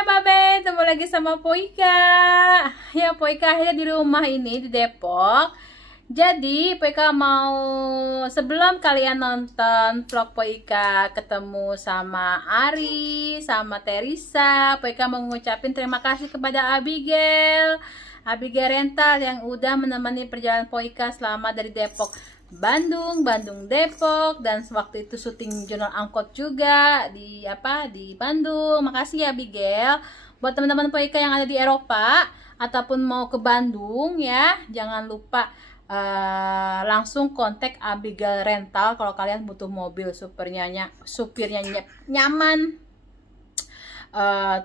ya Babe, ketemu lagi sama Poika. Ya Poika akhirnya di rumah ini di Depok. Jadi Poika mau sebelum kalian nonton vlog Poika ketemu sama Ari, sama Teresa, Poika mau ngucapin terima kasih kepada Abigail Rental yang udah menemani perjalanan Poika selama dari Depok Bandung Depok, dan waktu itu syuting jurnal angkot juga di Bandung. Makasih ya Abigail. Buat teman-teman Poika yang ada di Eropa ataupun mau ke Bandung ya, jangan lupa langsung kontak Abigail Rental kalau kalian butuh mobil. Supirnya nyaman,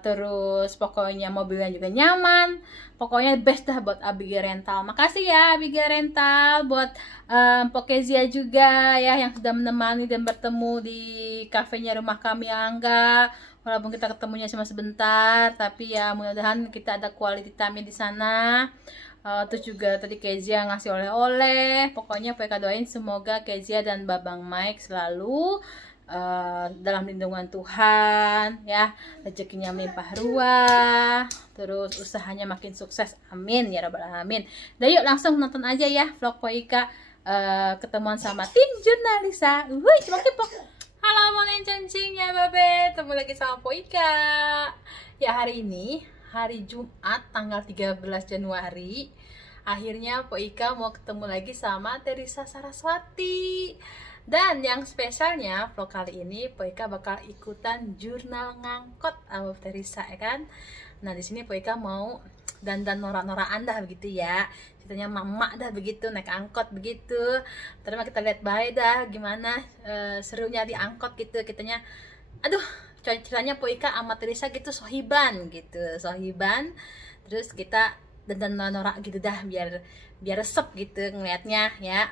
terus pokoknya mobilnya juga nyaman, pokoknya best dah buat Abigail Rental. Makasih ya Abigail Rental. Buat Pokezia juga ya yang sudah menemani dan bertemu di kafenya rumah kami Angga. Walaupun kita ketemunya cuma sebentar, tapi ya mudah-mudahan kita ada quality time di sana. Terus juga tadi Kezia ngasih oleh-oleh. Pokoknya Poika doain semoga Kezia dan Babang Mike selalu dalam lindungan Tuhan ya, rezekinya melimpah ruah, terus usahanya makin sukses, amin ya rabbal alamin. Dan yuk langsung nonton aja ya vlog Poika ketemuan sama tim jurnalisa. Cuma kipok. Halo monen cancing ya Babe, ketemu lagi sama Poika. Ya hari ini hari Jumat tanggal 13 Januari. Akhirnya Poika mau ketemu lagi sama Teresa Saraswati. Dan yang spesialnya vlog kali ini Poika bakal ikutan jurnal ngangkot sama Teresa ya kan. Nah di sini Poika mau dandan norak-norakan dah begitu ya. Ceritanya emak dah begitu naik angkot begitu. Terus kita lihat baik dah gimana serunya di angkot gitu. Kitanya aduh, ceritanya Poika sama Teresa gitu sohiban. Terus kita dandan norak gitu dah biar resep gitu ngelihatnya ya.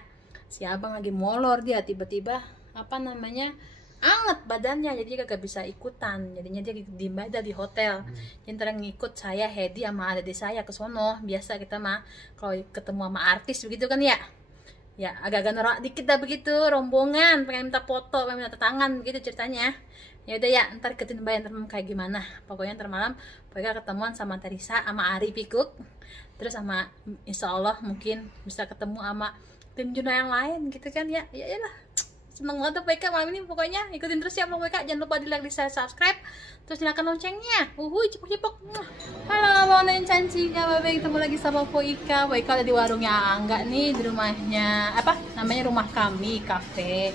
Si abang lagi molor, dia tiba-tiba anget badannya, jadi kagak bisa ikutan. Jadinya dia diem aja di hotel. Jadi ntar ngikut saya Hedi sama adik saya ke sono. Biasa kita mah kalau ketemu sama artis begitu kan ya. Ya agak-agak norak dikit dah begitu, rombongan pengen minta foto, pengen minta tangan begitu ceritanya. Ya udah ya, ntar ikutin bayang temen kayak gimana. Pokoknya ntar malam Poika ketemuan sama Teresa sama Ari Pikuk. Terus sama insya Allah mungkin bisa ketemu sama tim jurnal yang lain gitu kan ya. Ya lah, seneng banget tuh Poika malam ini. Pokoknya ikutin terus ya Poika, jangan lupa di like, di share, subscribe, terus nyalakan loncengnya. Cipok. Halo monen cancingnya Babe, ketemu lagi sama Poika. Poika ada di warungnya Angga nih, di rumahnya namanya rumah kami kafe.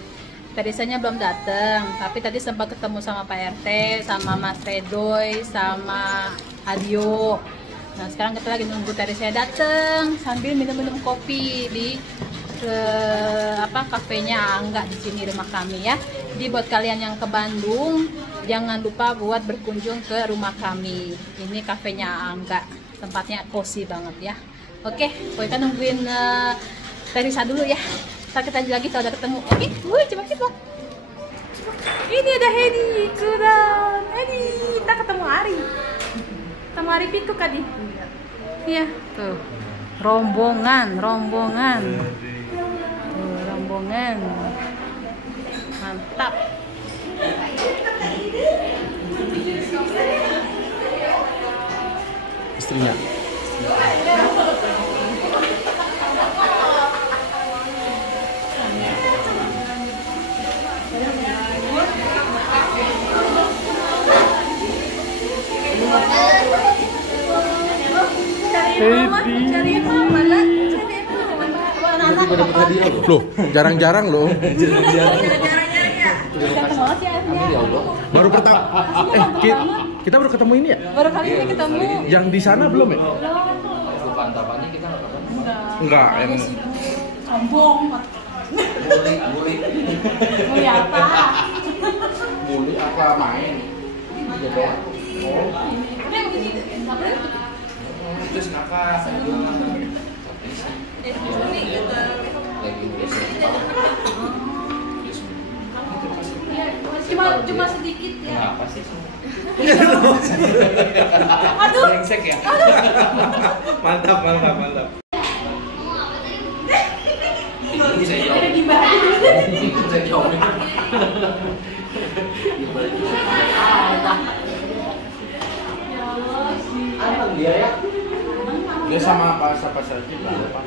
Teresanya belum dateng, tapi tadi sempat ketemu sama Pak RT, sama Mas Redoy, sama Adio. Nah sekarang kita lagi nunggu Teresa dateng sambil minum kopi di kafenya Angga di sini rumah kami ya. Jadi buat kalian yang ke Bandung jangan lupa buat berkunjung ke rumah kami. Ini kafenya Angga, tempatnya cozy banget ya. Oke, Poika nungguin Teresa dulu ya. Ntar kita lagi kalau udah ketemu. Oke, coba kipok. Ini ada Hedi, Hedi, kita ketemu Ari. Ketemu Ari Pikuk tadi. Iya, tuh. Rombongan. Mantap. Istrinya. Cari mama lah. Loh, jarang-jarang loh. Baru pertama. Kita baru ketemu ini ya? Baru kali ini ketemu. Yang di sana belum ya? Pantapannya kita nggak ketemu. Enggak, yang sombong. Bully apa? Bully apa main? Terus ngakak. Cuma sedikit ya. Apa sih? Aduh. Brengsek ya. Mantap. Ada gimana? Saya jawab. Dia sama apa saja Pak.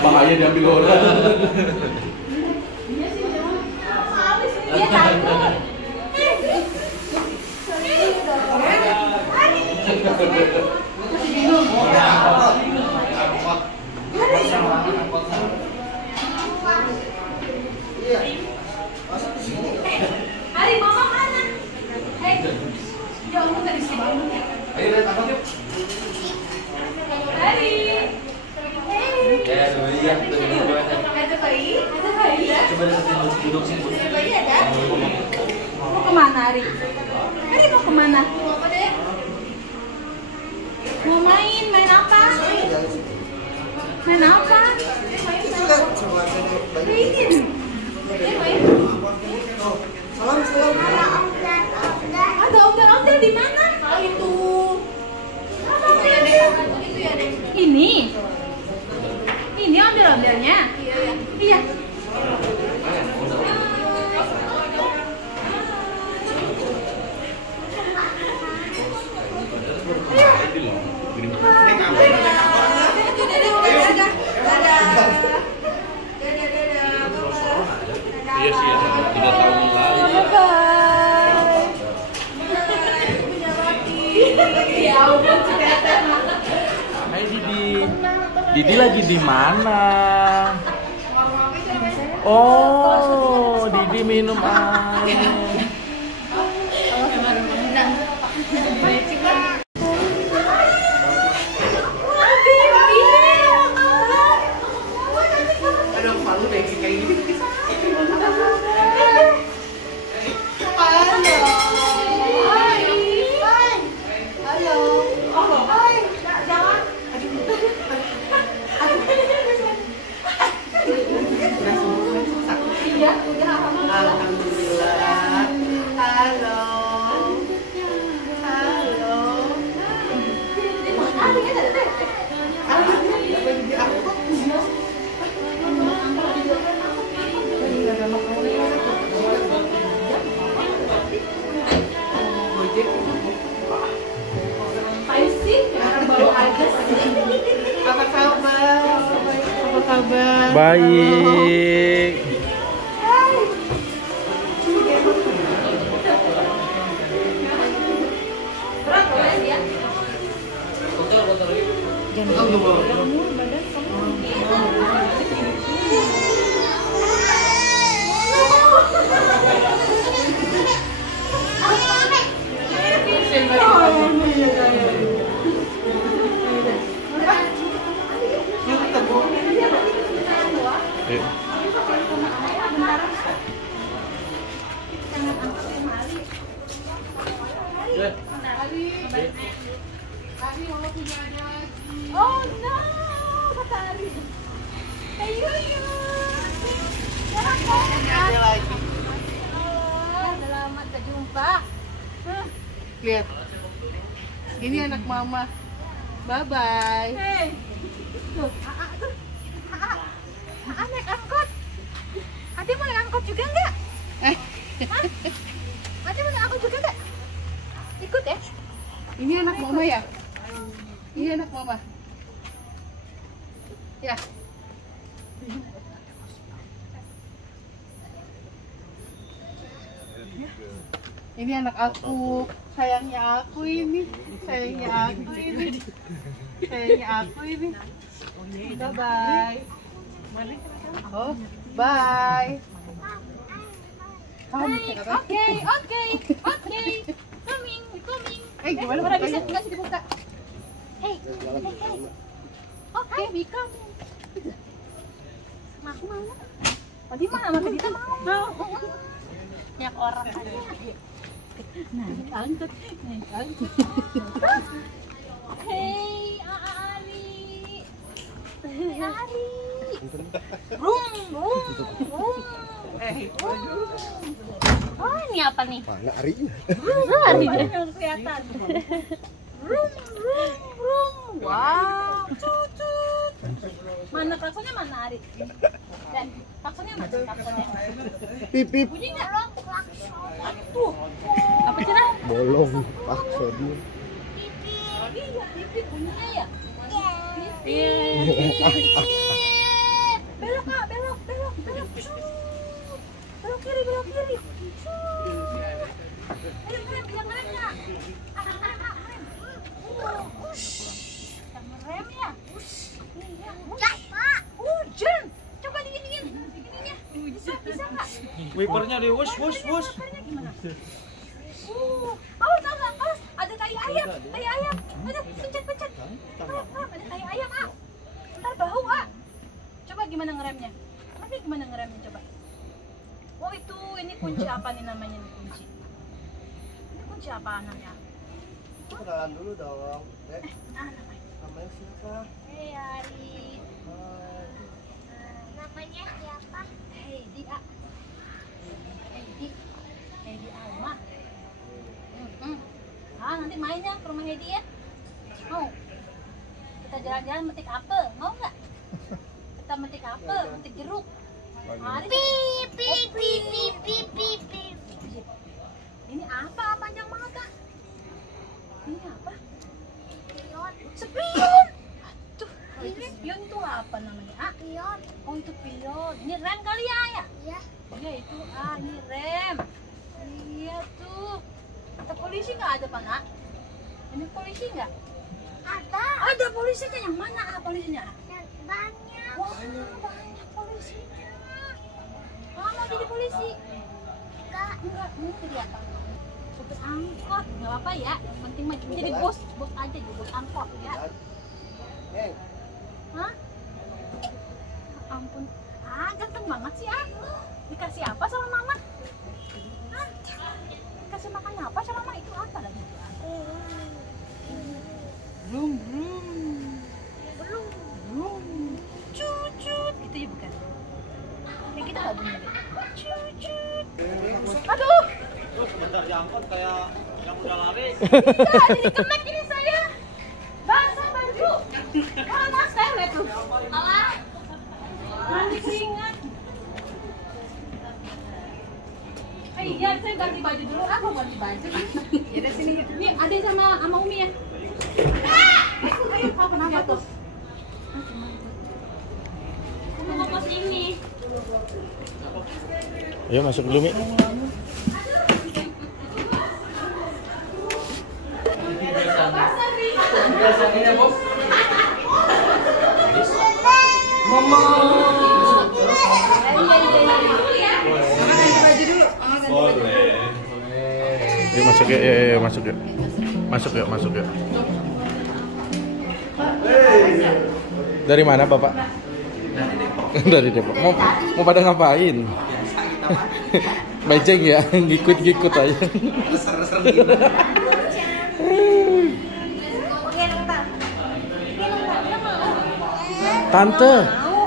Bahaya diambil orang. Dia takut. Hari mama mana? Jauh dari sini. Ayo lihat apa yuk. Hari. Ya, iya, Ada bayi? Ada bayi? coba duduk sini. Ada bayi ada? Mau kemana Hari? Hari mau kemana? Mau main apa? Main apa? Main. Salam. Ada ondel-ondel di mana? Itu. Apa ondel? Itu ya deh. Ini ondel-ondelnya. Iya. Iya sih ya, 3 tahun yang lalu. Ya ampun, kelihatan. Hai Didi. Didi lagi di mana? Oh, Didi minum air. Apa kabar? Baik. Oh no, kata Ari. Ayo. Ada lagi. Udah lama gak jumpa. Lihat. Ini anak mama. Bye bye. Hei. Tuh, tuh. Naik angkot. Ade mau naik angkot juga enggak? Ade mau naik angkot juga enggak? Ikut ya? Ini anak mama ya? Ini anak mama. Ya. Ini anak aku, sayangnya aku ini, sayangnya aku ini, sayangnya aku ini. Bye bye. Oh, bye. Oke. Coming. Gimana Mana bisa bukanya? enggak sih dibuka? Hey. Oke, we coming. Aku mau. Tadi mana sama kita mau? Banyak orang aja. Naik angkot. Hey, Ari. Ari. Rum. Oh, ini apa nih? Mana Arinya? Arinya yang kelihatan. Rum. Wow. Cucut. Mana klaksonnya mana Ari? Dan klaksonnya mana klaksonnya? Pipip. Bunyi nggak lo? Tuh. Apa cina? Bolong. Pak, sorry. Iya, pipit bunyinya ya. Iya. Belok Kak, belok. Belok kiri. Belok rem, bilang remnya. Rem. Rem ya. Hujan. Coba dingin. Ininya. Bisa Kak? Wipernya di wush. Wipernya gimana? Awas. Ada tai ayam. Aduh, pencet. Ada tai ayam, ah. Ntar bau, ah. Coba gimana ngeremnya? Coba. Oh, ini kunci apa nih namanya nih kunci? Ini kunci apa namanya? Kenalan dulu dong. Namanya siapa? Ari. Namanya siapa? Heidi, ah. Heidi Alma. Nanti mainnya ke rumah Heidi ya. Mau? Kita jalan-jalan metik apel, mau nggak? Kita metik apel, metik jeruk. Pip. Ini apa? Panjang banget, Kak. Ini apa? Pion. Spion. Aduh, spion itu apa namanya? Ah, Pion. oh itu pion. Ini rem kali ya? Iya. Iya itu, ini rem. Iya tuh. Kata polisi nggak ada, Pak, Nak? Ini polisi nggak? Ada. Ada polisinya. Yang mana polisinya? Dan banyak. Wah, banyak polisinya. Mau jadi polisi? Enggak, mau jadi apa? Supir angkot, nggak apa-apa ya. Yang penting mah jadi bos aja, jadi bos angkot ya. Hah? Ampun, ganteng banget sih, Dikasih apa sama mama? Hah? Dikasih makan apa sama mama? Itu apa lagi? Brum. Cucut, gitu ya bukan? Kayak gitu nggak bunyi? Cucut. Aduh. Sebentar diangkut kayak yang udah lari. Iya, jadi kemek ini saya. Basah baju. Panas saya lihat tuh. Alah. Mandi keringat. Iya, saya ganti baju dulu. Aku ganti baju. Ya dari sini. Nih, Ade sama Umi ya. Ayo, apa kenapa tuh? Aku mau pos ini. Ayo masuk dulu, Mi. Biasanya bos. Yuk masuk ya, masuk ya. Dari mana Bapak? Dari Depok. Mau pada ngapain? Beceng ya, ngikut aja.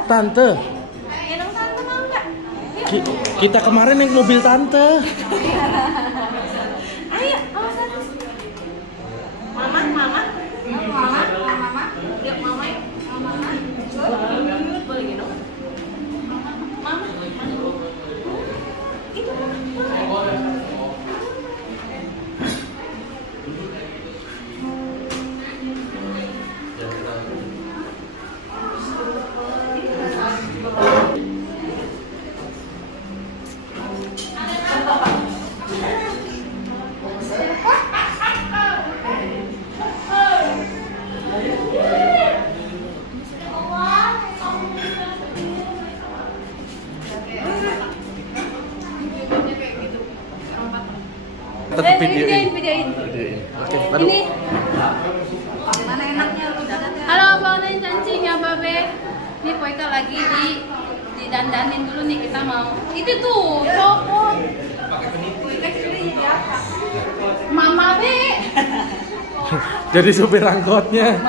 Tante. Kita kemarin naik mobil tante. Ayo, Mama. Yuk, Mama. Boleh gitu. Mama. Tetap videoin. Oke, ini mana enaknya lu? Halo, Bang Cancing ya, Babe. Ini Poika lagi didandanin dulu nih, kita mau. Itu tuh, cokok. Poika jadi apa? Mama, Be. Jadi supir angkotnya.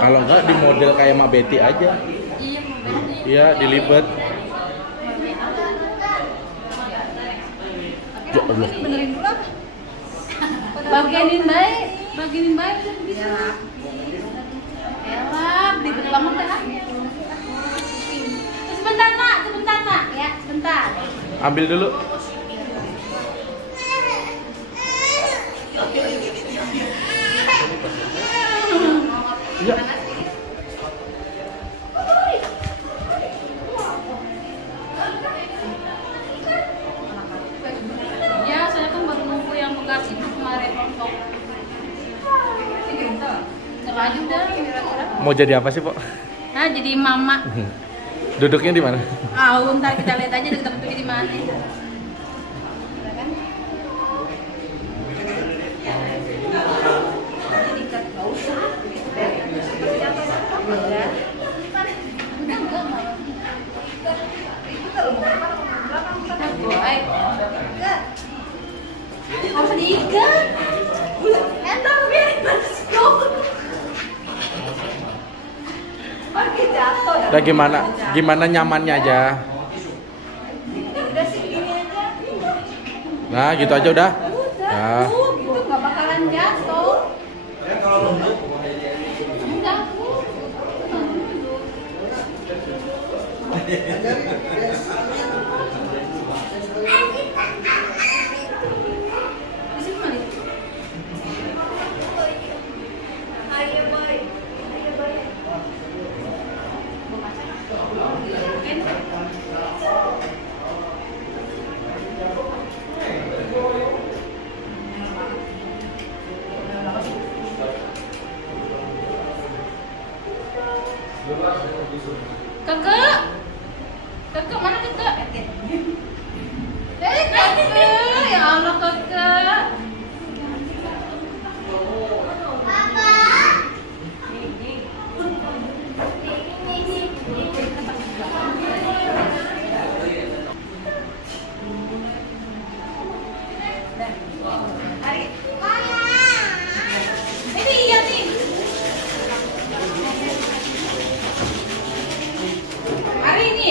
Kalau enggak di model kayak Mak Betty aja. Iya, Betty. Iya, dilibet. Ya Allah. Benerin dulu apa? Bagianin baik udah bisa. Elak, diberi banget dah. Sebentar nak, ya. Ambil dulu. Iya. Ya, saya kan baru nunggu yang bekas itu kemarin rontok. Terlanjut dah. Mau jadi apa sih, Pok? Nah, jadi mama. Duduknya di mana? Ntar kita lihat aja kita bentuknya di mana. Harus diikat. Entar biarin Udah gimana nyamannya aja. Nah, gitu aja udah. Nah. Gitu nggak bakalan jatuh. Enggak, Kakak mana kakak? Kakak, ya Allah kakak. Ini iya nih. Hari ini.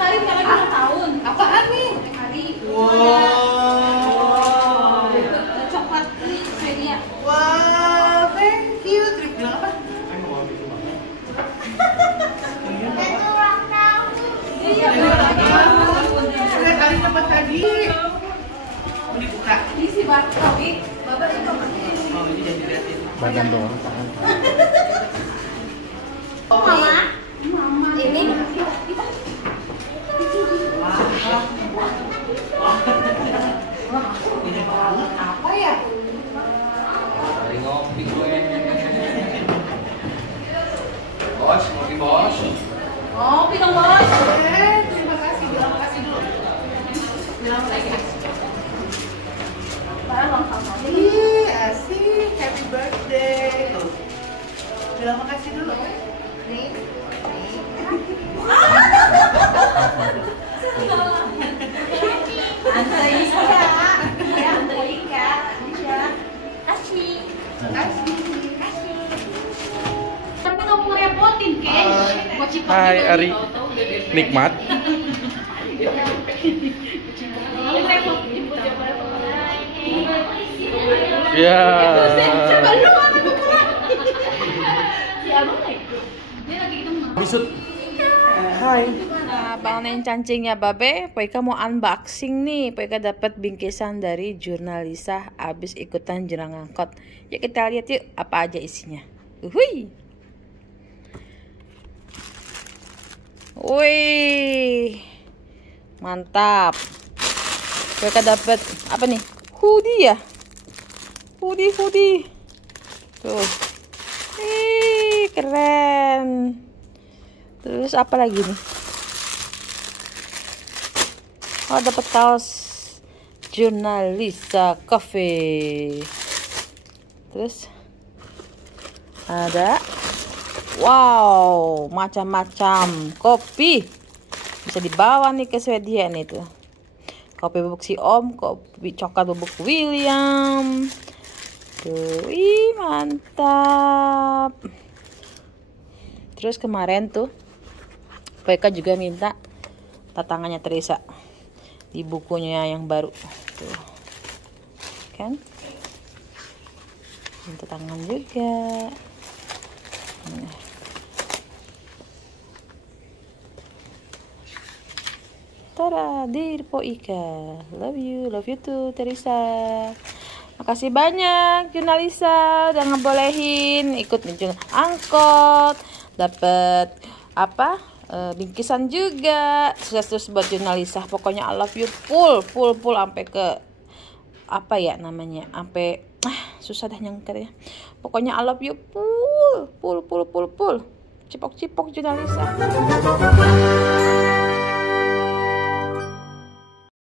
Hari nggak lagi ulang tahun. Apaan nih? Hari. Wow. Coklat dari Swedia. Wow, thank you. Trip bilang apa? Iya. Udah kali dapat tadi. Mau dibuka. Ini si Bapak suka pakai. Oh, ini jadi dilihatin. Badan doang, tangan. Mama. Ini. Ini banget apa ya? Hari ngopi gue. Bos, ngopi bos. Oh, pinang bos. Terima kasih. Bilang makasih dulu. Bilang lagi. Barang ulang tahun. Ih, asik. Happy birthday. Tuh. Bilang makasih dulu. Tapi nggak mau ngerepotin, Kes. Buat cipotin Hai, lagi. Ari. Nikmat. Ya. Bisut. Hai. Nah, Bang Neng cancingnya Babe, Poika mau unboxing nih. Poika dapat bingkisan dari Jurnalisa abis ikutan jurang angkot. Yuk kita lihat yuk apa aja isinya. Uhui. Wih. Mantap. Poika dapat apa nih? Hoodie ya? Hoodie. Tuh. Ih, keren. Terus apa lagi nih? Oh, dapat kaos Jurnalisa Cafe. Terus ada wow, macam-macam kopi. Bisa dibawa nih ke Swedia nih tuh. Kopi bubuk si Om, kopi coklat bubuk William. Tuh, ih mantap. Terus kemarin tuh Poika juga minta tangannya Teresa di bukunya yang baru tuh kan, minta tangan juga. Tada, dear Po Ika. Love you too Teresa. Makasih banyak Junalisa udah ngebolehin ikut angkot, dapat apa? Bingkisan juga. Sukses terus buat Junalisa. Pokoknya I love you full sampai ke apa ya namanya? Sampai susah dah nyangka ya. Pokoknya I love you full. Cipok Junalisa.